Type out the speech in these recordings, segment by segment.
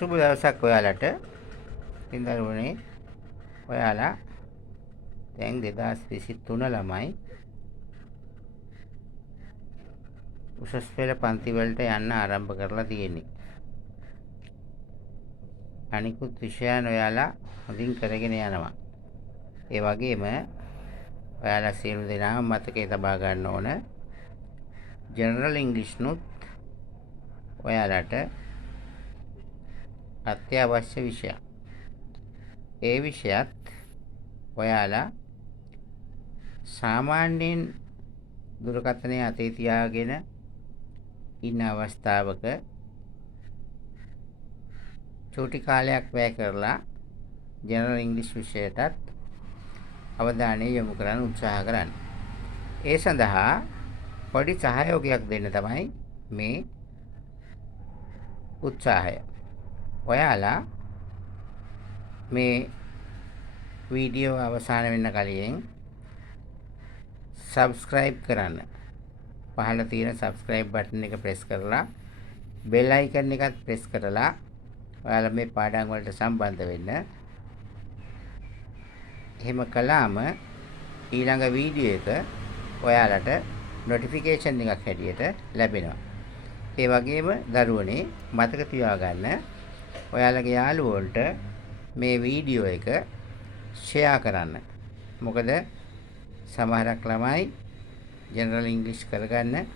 සුබ දවසක් ඔයාලට. ඉතින් දරුවනේ ඔයාලා දැන් 2023 ළමයි උසස් පෙළ පන්ති වලට යන්න ආරම්භ කරලා තියෙන්නේ. අනිකුත් විෂයන් ඔයාලා හොඳින් කරගෙන යනවා. ඒ වගේම ඔයාලා සියලු දෙනාම මතකයේ තබා ගන්න ඕන ජෙනරල් ඉංග්‍රීසි නුත් ඔයාලට අත්‍යවශ්‍ය විෂයක්. ඒ විෂයත් ඔයාලා සාමාන්‍යයෙන් දුරකථනයේ අතේ තියාගෙන ඉන්න අවස්ථාවක චූටි කාලයක් වැය කරලා ජෙනරල් ඉංග්‍රීසි විෂයටත් අවධානය යොමු කරන්න උත්සාහ කරන්න. ඒ සඳහා පොඩි සහයෝගයක් දෙන්න තමයි මේ උත්සාහය. ඔයාලා මේ වීඩියෝ අවසන් වෙන්න කලින් subscribe කරන්න. පහළ තියෙන subscribe button එක press කරලා bell icon එකත් press කරලා ඔයාලා මේ පාඩම් වලට සම්බන්ධ වෙන්න. එහෙම කළාම ඊළඟ වීඩියෝ එක ඔයාලට notification එකක් හැටියට ලැබෙනවා. ඒ වගේම දරුවනේ මතක තියාගන්න ඔයාලගේ යාළුවන්ට මේ වීඩියෝ එක share කරන්න. මොකද සමහරක් ළමයි ජෙනරල් ඉංග්‍රීසි කරගන්න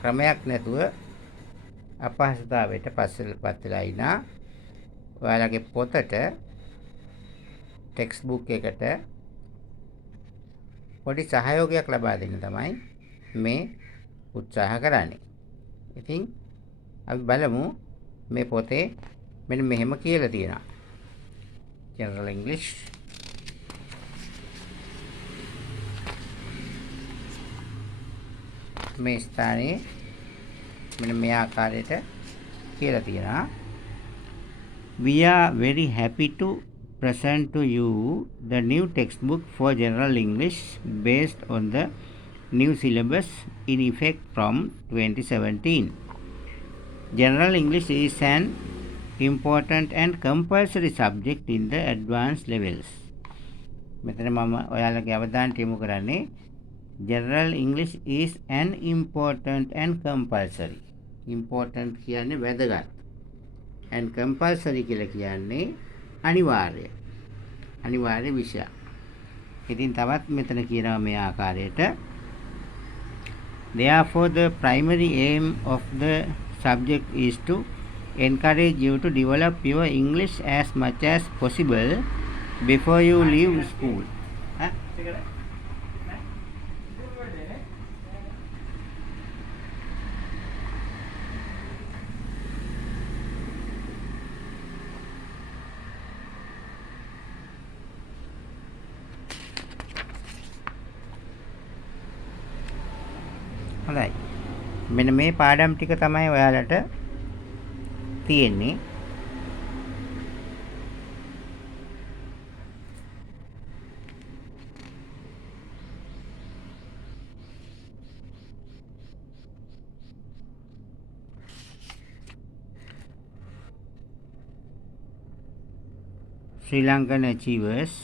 ක්‍රමයක් නැතුව අපහසුතාවයට පත් වෙලා ඉනා. ඔයාලගේ පොතට ටෙක්ස්ට් බුක් එකට පොඩි සහයෝගයක් ලබා දෙන්න තමයි මේ උත්සාහ කරන්නේ. ඉතින් අපි බලමු මේ පොතේ මෙන්න මෙහෙම කියලා තියෙනවා. ජෙනරල් ඉංග්‍රීසි මේ ස්ථානයේ මෙන්න මේ ආකාරයට කියලා තියෙනවා. We are very happy to present to you the new textbook for General English based on the new syllabus in effect from 2017. General English is an important and compulsory subject in the advanced levels. මෙතන මම ඔයාලගේ අවධානයට යොමු කරන්නේ General English is an important and compulsory. Important කියන්නේ වැදගත්. and compulsory කියලා කියන්නේ අනිවාර්ය විෂයක්. ඉතින් තවත් මෙතන කියනවා මේ ආකාරයට Therefore the primary aim of the subject is to encourage you to develop your English as much as possible before you leave school. හොඳයි. මෙන්න මේ පාඩම් ටික තමයි ඔයාලට තියෙන්නේ. Sri Lankan achievers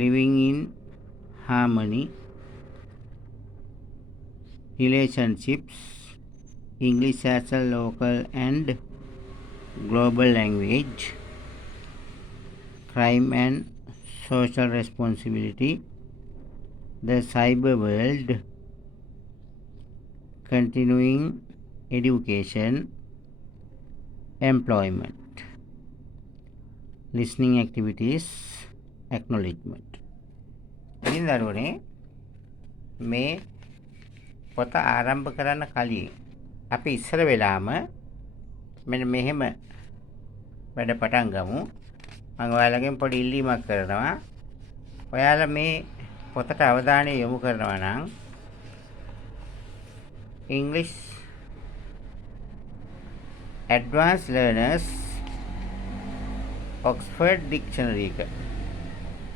living in harmony, relationships, English as a local and global language, crime and social responsibility, the cyber world, continuing education, employment, listening activities, acknowledgement. ඉතින් දරුවනේ මේ පොත ආරම්භ කරන්න කලින් අපි ඉස්සර වෙලාම මෙන්න මෙහෙම වැඩ පටන් ගමු. මම ඔයාලගෙන් පොඩි ඉල්ලීමක් කරනවා. ඔයාලා මේ පොතට අවධානය යොමු කරනවා නම් English Advanced Learners Oxford Dictionary එක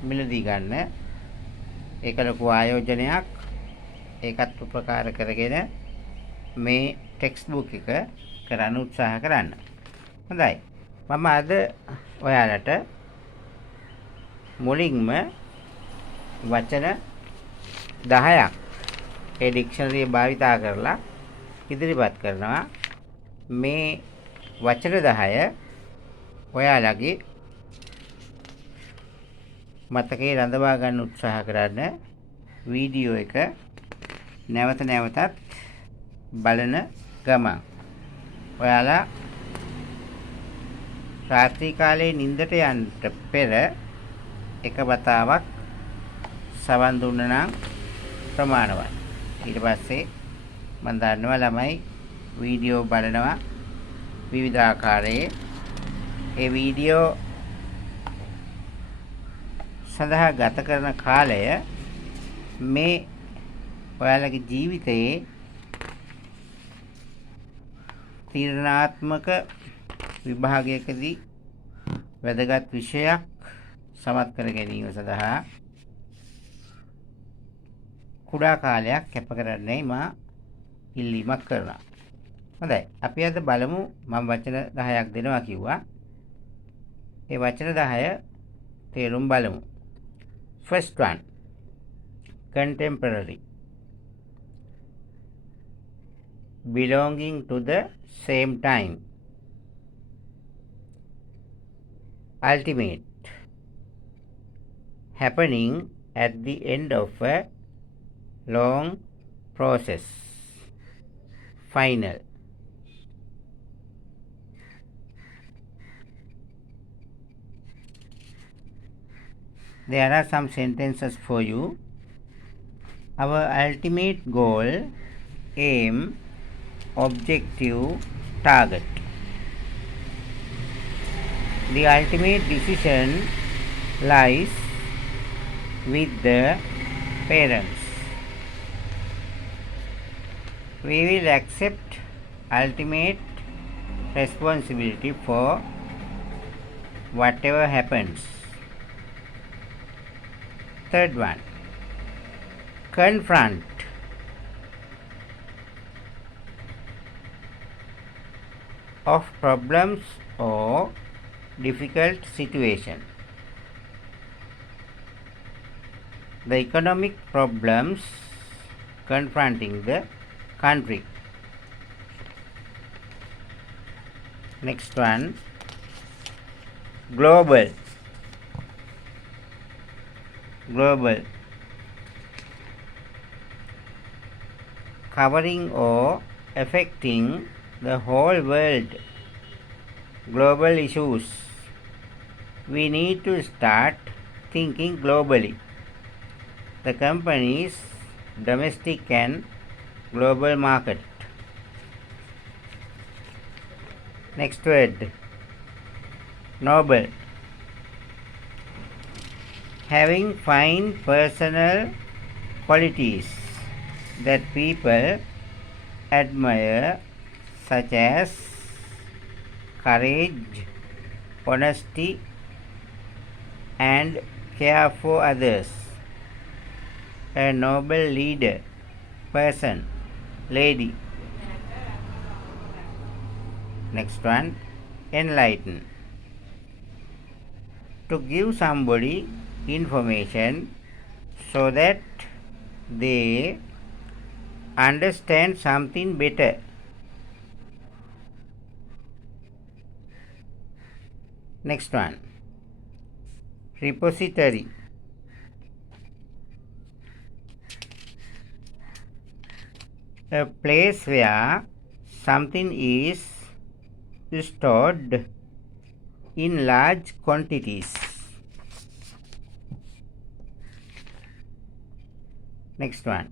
මිලදී ගන්න. ඒක ලොකු ආයෝජනයක්. ඒකත් උපකාර කරගෙන මේ ටෙක්ස්ට් බුක් එක කරන්න උත්සාහ කරන්න. හොඳයි. මම අද ඔයාලට මුලින්ම වචන 10ක් ඒ ඩික්ෂනරිය භාවිතා කරලා ඉදිරිපත් කරනවා. මේ වචන 10 ඔයාලගේ මතකයේ රඳවා ගන්න උත්සාහ කරන්න වීඩියෝ එක නැවත නැවතත් බලන ගමන් ඔයාලා රාත්‍රී කාලේ නිින්දට යන්න පෙර එක වතාවක් සවන් දුන්න නම් ප්‍රමාණවත්. ඊට පස්සේ මම දන්නවා ළමයි වීඩියෝ බලනවා විවිධ ආකාරයේ. ඒ වීඩියෝ සඳහා ගත කරන කාලය මේ ඔයාලගේ ජීවිතයේ තීරණාත්මක විභාගයකදී වැදගත් විෂයක් සමත් කර ගැනීම සඳහා කුඩා කාලයක් කැප කරන්නයි මා ඉල්ලීමක් කරනවා. හොඳයි. අපි අද බලමු මම වචන 10ක් දෙනවා කිව්වා. ඒ වචන 10 තේරුම් බලමු. First one, contemporary, belonging to the same time. Ultimate, happening at the end of a long process. Final. There are some sentences for you. Our ultimate goal, aim, objective, target. The ultimate decision lies with the parents. We will accept ultimate responsibility for whatever happens. Third one, confront, of problems or difficult situation. The economic problems confronting the country. Next one, global. Global, covering or affecting the whole world. Global issues. We need to start thinking globally. The company's domestic and global market. Next word, noble, having fine personal qualities that people admire, such as courage, honesty, and care for others. A noble leader, person, lady. Next one, enlighten, to give somebody information so that they understand something better. Next one, repository, a place where something is stored in large quantities. Next one,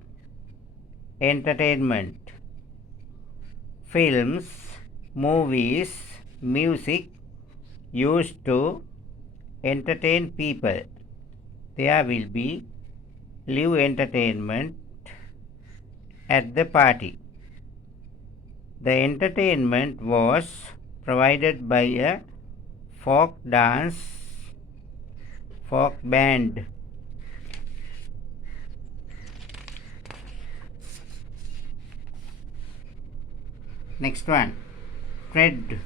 entertainment, films, movies, music used to entertain people. There will be live entertainment at the party. The entertainment was provided by a folk band. Next one, tread,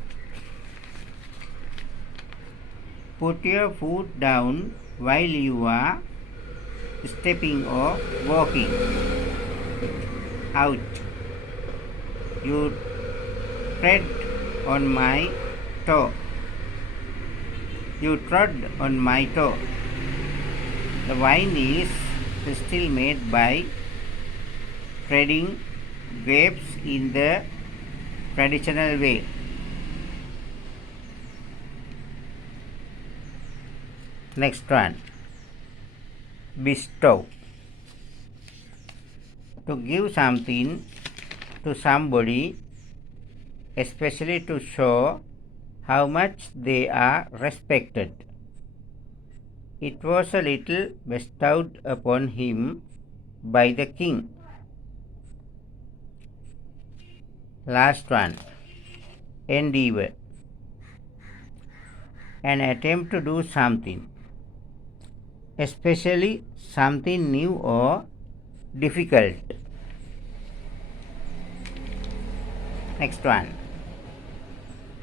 Put your foot down while you are stepping or walking. Out. You tread on my toe. You trod on my toe. The wine is still made by treading grapes in the traditional way. Next one. Bestow. To give something to somebody, especially to show how much they are respected. It was a little bestowed upon him by the king. Last one. Endeavor. An attempt to do something, especially something new or difficult. Next one.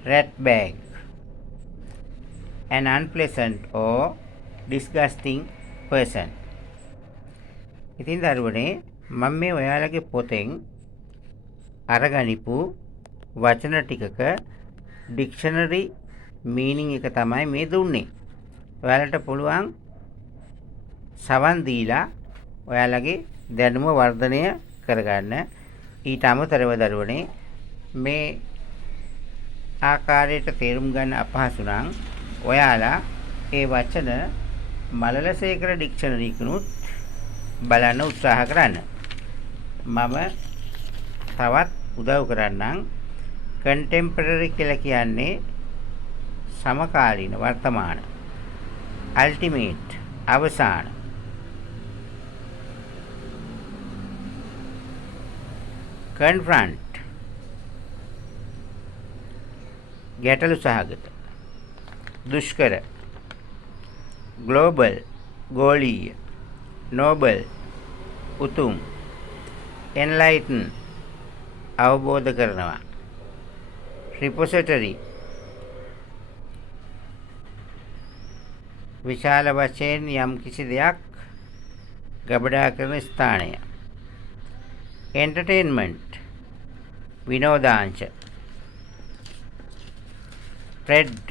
Rat bag. An unpleasant or disgusting person. ඉතින් දරුවනේ මම මේ ඔයාලගේ පොතෙන් අරගනිපු වචන ටිකක dictionary මීනින් එක තමයි මේ දුන්නේ. ඔයාලට පුළුවන් සවන් දීලා ඔයාලගේ දැනුම වර්ධනය කරගන්න. ඊට අමතරව දරුවනේ මේ ආකාරයට තේරුම් ගන්න අපහසු නම් ඔයාලා ඒ වචන මලලසේකර ඩික්ෂනරි කනුත් බලන්න උත්සාහ කරන්න. මම තවත් උදව් කරන්නම්. කන්ටෙම්පරරි කියලා කියන්නේ සමකාලීන වර්තමාන. අල්ටිමේට් අවසාන. කන්ෆ්‍රන්ට් ගැටලු සහගත. දුෂ්කර. ග්ලෝබල් ගෝලීය. නෝබල් උතුම්. එන්ලයිටන් අවබෝධ කරනවා. රිපොසිටරි විශාල වශයෙන් යම් කිසි දෙයක් ගබඩා කරන ස්ථානය. එන්ටර්ටේන්මන්ට් විනෝදාංශ. ට්‍රෙඩ්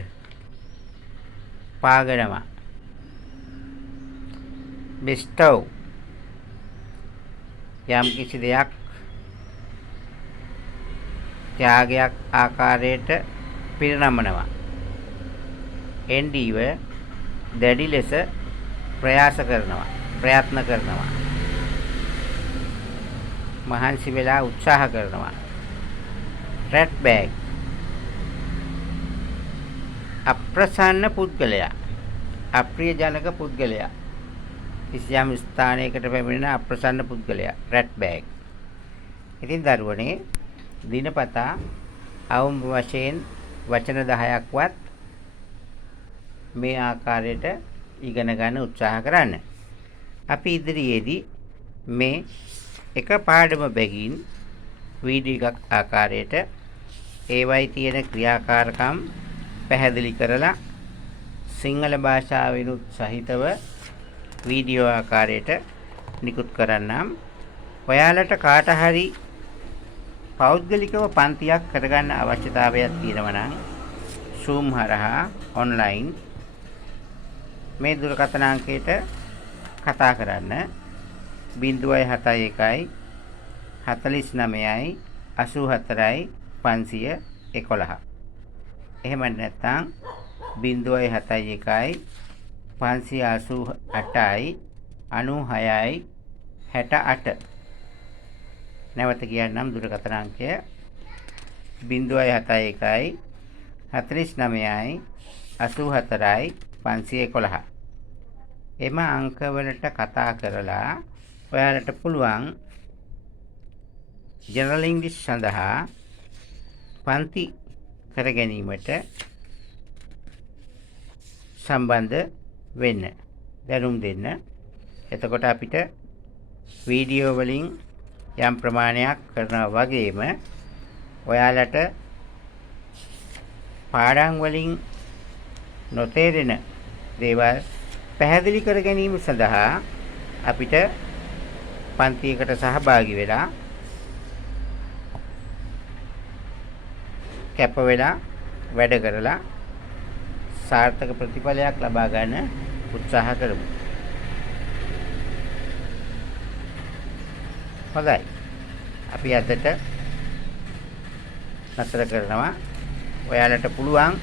පාගනවා. බෙස්ටව් යම් කිසි දෙයක් ත්‍යාගයක් ආකාරයට පිරිනමනවා. එන්ඩීව දැඩි ලෙස ප්‍රයත්න කරනවා. මහන්සි වෙලා උත්සාහ කරනවා. රැට් බෑග් අප්‍රසන්න පුද්ගලයා, අප්‍රියජනක පුද්ගලයා, කිසියම් ස්ථානයකට පැමිණෙන අප්‍රසන්න පුද්ගලයා රැට් බෑග්. ඉතින් දරුවනේ දිනපතා අවම වශයෙන් වචන 10ක්වත් මේ ආකාරයට ඉගෙන ගන්න උත්සාහ කරන්න. අපි ඉදිරියේදී මේ එක පාඩම බැගින් වීඩියෝ එකක් ආකාරයට ඒවයි තියෙන ක්‍රියාකාරකම් පැහැදිලි කරලා සිංහල භාෂාවෙනුත් සහිතව වීඩියෝ ආකාරයට නිකුත් කරන්නම්. ඔයාලට කාට හරි පෞද්ගලිකව පන්තියක් කරගන්න අවශ්‍යතාවයක් තියෙනවා නම් Zoom හරහා ඔන්ලයින් මේ දුරකථන අංකයට කතා කරන්න. 071 49යි 84යි 511. එහෙම නැත්නම් 071 588යි 96යි 68. නැවත කියන්නම් දුරකථන අංකය 071 49යි 84යි 511. එම අංකවලට කතා කරලා ඔයාලට පුළුවන් ජනරල් ඉංග්‍රීසි සඳහා පන්ති කර ගැනීමට සම්බන්ධ වෙන්න, දැනුම් දෙන්න. එතකොට අපිට වීඩියෝ වලින් යම් ප්‍රමාණයක් කරනවා වගේම ඔයාලට පාඩම් වලින් නොතේරෙන දේවල් පැහැදිලි කර ගැනීම සඳහා අපිට පන්තියකට සහභාගී වෙලා කැප වෙලා වැඩ කරලා සාර්ථක ප්‍රතිඵලයක් ලබා ගන්න උත්සාහ කරමු. හොඳයි. අපි අදට නතර කරනවා. ඔයාලට පුළුවන්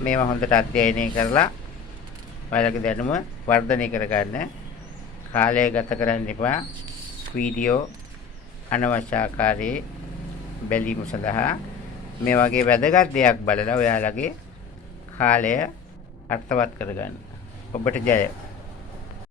මේවා හොඳට අධ්‍යයනය කරලා ඔයාලගේ දැනුම වර්ධනය කරගන්න. කාලය ගත කරන්න එපා. වීඩියෝ අනවශ්‍ය ආකාරයේ බැලීම සඳහා මේ වගේ වැදගත් දෙයක් බලලා ඔයාලගේ කාලය අර්ථවත් කරගන්න. ඔබට ජය.